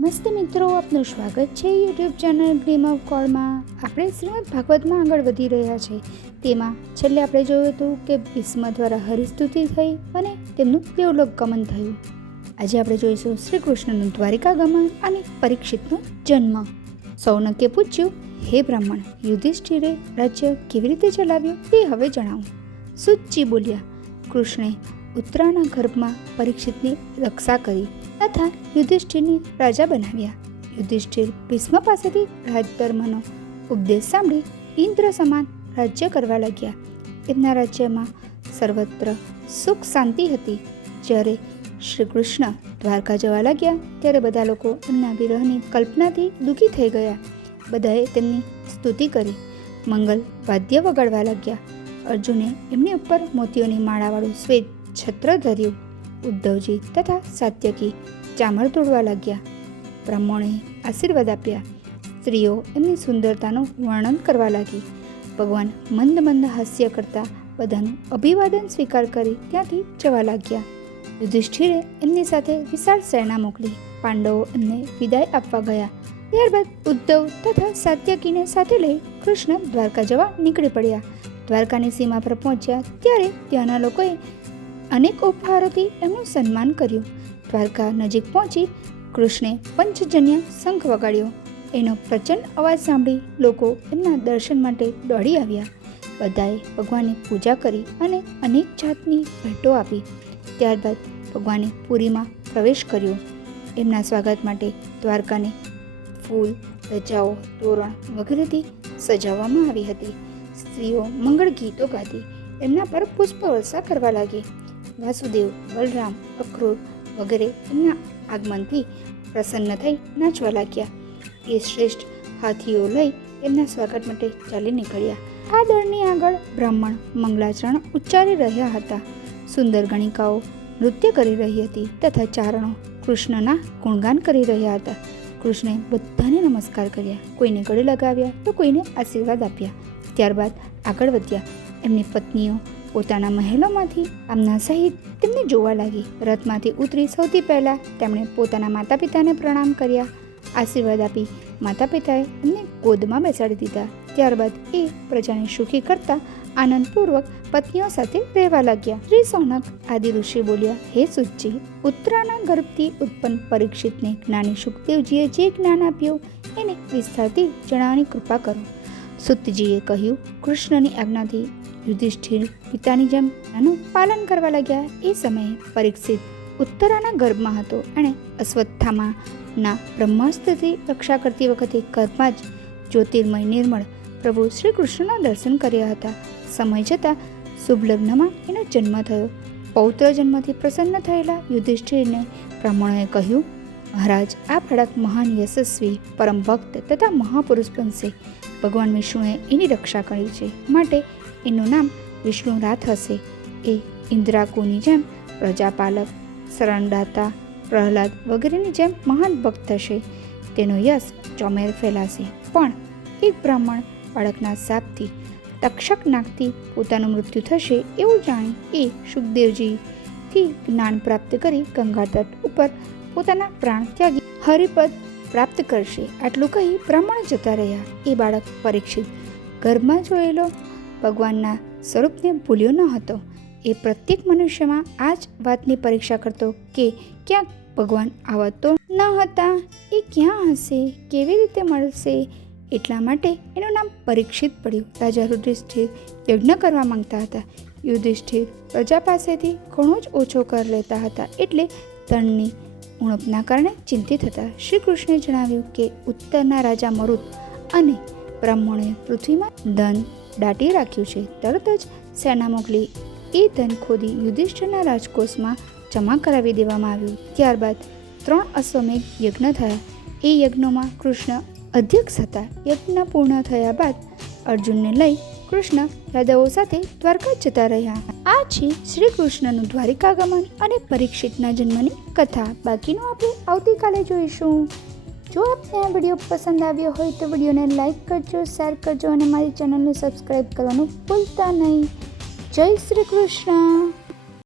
નમસ્તે મિત્રો, આપનું સ્વાગત છે યુટ્યુબ ચેનલ ડ્રીમ ઓફ કોળમાં આપણે શ્રીમદ ભાગવતમાં આગળ વધી રહ્યા છે. તેમાં છેલ્લે આપણે જોયું હતું કે ભીષ્મ દ્વારા હરિસ્તુતિ થઈ અને તેમનું દેવલોક ગમન થયું. આજે આપણે જોઈશું શ્રી કૃષ્ણનું દ્વારિકા ગમન અને પરીક્ષિતનો જન્મ. સૌનકે પૂછ્યું, હે બ્રાહ્મણ, યુધિષ્ઠિરે રાજ્ય કેવી રીતે ચલાવ્યું તે હવે જણાવો. સુચિ બોલ્યા, કૃષ્ણે ઉત્તરાના ગર્ભમાં પરીક્ષિતની રક્ષા કરી તથા યુધિષ્ઠિરને રાજા બનાવ્યા. યુધિષ્ઠિર ભીષ્મ પાસેથી રાજધર્મનો ઉપદેશ સાંભળી ઇન્દ્ર સમાન રાજ્ય કરવા લાગ્યા. તેમના રાજ્યમાં સર્વત્ર સુખ શાંતિ હતી. જ્યારે શ્રી કૃષ્ણ દ્વારકા જવા લાગ્યા, ત્યારે બધા લોકો એમના વિરહની કલ્પનાથી દુઃખી થઈ ગયા. બધાએ તેમની સ્તુતિ કરી, મંગલ વાદ્ય વગાડવા લાગ્યા. અર્જુને એમની ઉપર મોતીઓની માળાવાળું શ્વેત છત્ર ધર્યું ઉદ્ધવજી તથા સાત્યકી ચામર તોડવા લાગ્યા. બ્રાહ્મણે આશીર્વાદ આપ્યા. સ્ત્રીઓ એમની સુંદરતાનું વર્ણન કરવા લાગી. ભગવાન મંદ મંદ હાસ્ય કરતા બધાનું અભિવાદન સ્વીકાર કરી ત્યાંથી જવા લાગ્યા. યુધિષ્ઠિરે એમની સાથે વિશાળ સેના મોકલી. પાંડવો એમને વિદાય આપવા ગયા. ત્યારબાદ ઉદ્ધવ તથા સાત્યકીને સાથે લઈ કૃષ્ણ દ્વારકા જવા નીકળી પડ્યા. દ્વારકાની સીમા પર પહોંચ્યા ત્યારે ત્યાંના લોકોએ અનેક ઉપહારોથી એમનું સન્માન કર્યું. દ્વારકા નજીક પહોંચી કૃષ્ણે પંચજન્ય શંખ વગાડ્યો. એનો પ્રચંડ અવાજ સાંભળી લોકો એમના દર્શન માટે દોડી આવ્યા. બધાએ ભગવાનની પૂજા કરી અને અનેક જાતની ભેટો આપી. ત્યારબાદ ભગવાને પુરીમાં પ્રવેશ કર્યો. એમના સ્વાગત માટે દ્વારકાને ફૂલ, રજાઓ, તોરણ વગેરેથી સજાવવામાં આવી હતી. સ્ત્રીઓ મંગળ ગીતો ગાતી. એમના પર પુષ્પ વર્ષા કરવા લાગી. વાસુદેવ, બલરામ અક્રૂર વગેરે એમના આગમનથી પ્રસન્ન થઈ નાચવા લાગ્યા. એ શ્રેષ્ઠ હાથીઓ લઈ એમના સ્વાગત માટે ચાલી નીકળ્યા. આ દળની આગળ બ્રાહ્મણ મંગલાચરણ ઉચ્ચારી રહ્યા હતા. સુંદર ગણિકાઓ નૃત્ય કરી રહી હતી તથા ચારણો કૃષ્ણના ગુણગાન કરી રહ્યા હતા. કૃષ્ણે બધાને નમસ્કાર કર્યા. કોઈને ગળે લગાવ્યા તો કોઈને આશીર્વાદ આપ્યા. ત્યારબાદ આગળ વધ્યા. એમની પત્નીઓ પોતાના મહેલોમાંથી આમના સહિત તેમને જોવા લાગી. રથમાંથી ઉતરી સૌથી પહેલાં તેમણે પોતાના માતા પિતાને પ્રણામ કર્યા. આશીર્વાદ આપી માતા પિતાએ એમને ગોદમાં બેસાડી દીધા. ત્યારબાદ એ પ્રજાને સુખી કરતા આનંદપૂર્વક પત્નીઓ સાથે રહેવા લાગ્યા. શ્રી સોનક આદિ ઋષિ બોલ્યા, હે સુજી ઉત્તરાના ગર્ભથી ઉત્પન્ન પરીક્ષિતને જ્ઞાની સુખદેવજીએ જે જ્ઞાન આપ્યું એને વિસ્તારથી જણાવવાની કૃપા કરો. સુતજીએ કહ્યું, કૃષ્ણની આજ્ઞાથી યુધિષ્ઠિર પિતાની જેમ એનું પાલન કરવા લાગ્યા એ સમયે પરીક્ષિત ઉત્તરાના ગર્ભમાં હતો અને અશ્વત્થામાના બ્રહ્માસ્ત્રથી રક્ષા કરતી વખતે ગર્ભમાં જ જ્યોતિર્મય નિર્મળ પ્રભુ શ્રી કૃષ્ણના દર્શન કર્યા હતા. સમય જતાં શુભ લગ્નમાં એનો જન્મ થયો. પૌત્ર જન્મથી પ્રસન્ન થયેલા યુધિષ્ઠિરને બ્રાહ્મણોએ કહ્યું, મહારાજ, આ બાળક મહાન યશસ્વી પરમ ભક્ત તથા મહાપુરુષ બનશે. ભગવાન વિષ્ણુએ એની રક્ષા કરી છે. માટે એનું નામ વિષ્ણુનાથ હશે. એ ઇન્દ્રાકુની જેમ પ્રજાપાલક, શરણદાતા, પ્રહલાદ વગેરેની જેમ મહાન ભક્ત થશે તેનો યશ ચોમેર ફેલાશે. પણ એક બ્રાહ્મણ બાળકના શાપથી તક્ષક નાખતી પોતાનું મૃત્યુ થશે એવું જાણી એ સુખદેવજીથી જ્ઞાન પ્રાપ્ત કરી ગંગા તટ ઉપર પોતાના પ્રાણ ત્યાગી હરિપદ પ્રાપ્ત કરશે. આટલું કહી બ્રાહ્મણ જતા રહ્યા. એ બાળક પરીક્ષિત ઘરમાં જોયેલો ભગવાનના સ્વરૂપને ભૂલ્યો ન હતો. એ પ્રત્યેક મનુષ્યમાં આ જ વાતની પરીક્ષા કરતો કે ક્યાંક ભગવાન આવતો ન હતા. એ ક્યાં હશે? કેવી રીતે મળશે? એટલા માટે એનું નામ પરીક્ષિત પડ્યું. રાજા યુધિષ્ઠિર યજ્ઞ કરવા માંગતા હતા. યુધિષ્ઠિર પ્રજા પાસેથી ઘણો જ ઓછો કર લેતા હતા એટલે ધનની ઉણપના કારણે ચિંતિત હતા. શ્રી કૃષ્ણે જણાવ્યું કે ઉત્તરના રાજા મરુત અને બ્રાહ્મણોએ પૃથ્વીમાં ધન દાટી રાખ્યું છે. તરત જ સેના મોકલી એ ધન ખોદી યુધિષ્ઠિરના રાજકોષમાં જમા કરાવી દેવામાં આવ્યું. ત્યારબાદ ત્રણ અશ્વમેઘ યજ્ઞ થયા. એ યજ્ઞોમાં કૃષ્ણ અધ્યક્ષ હતા. યજ્ઞ પૂર્ણ થયા બાદ અર્જુનને લઈ કૃષ્ણ યાદવો સાથે દ્વારકા જતા રહ્યા. આ છે શ્રી કૃષ્ણનું દ્વારિકાગમન અને પરીક્ષિતના જન્મની કથા. બાકીનું આપણે આવતીકાલે જોઈશું. જો આપને આ વીડિયો પસંદ આવ્યો હોય તો વિડીયોને લાઇક કરજો, શેર કરજો અને મારી ચેનલને સબસ્ક્રાઈબ કરવાનું ભૂલતા નહીં. જય શ્રી કૃષ્ણ.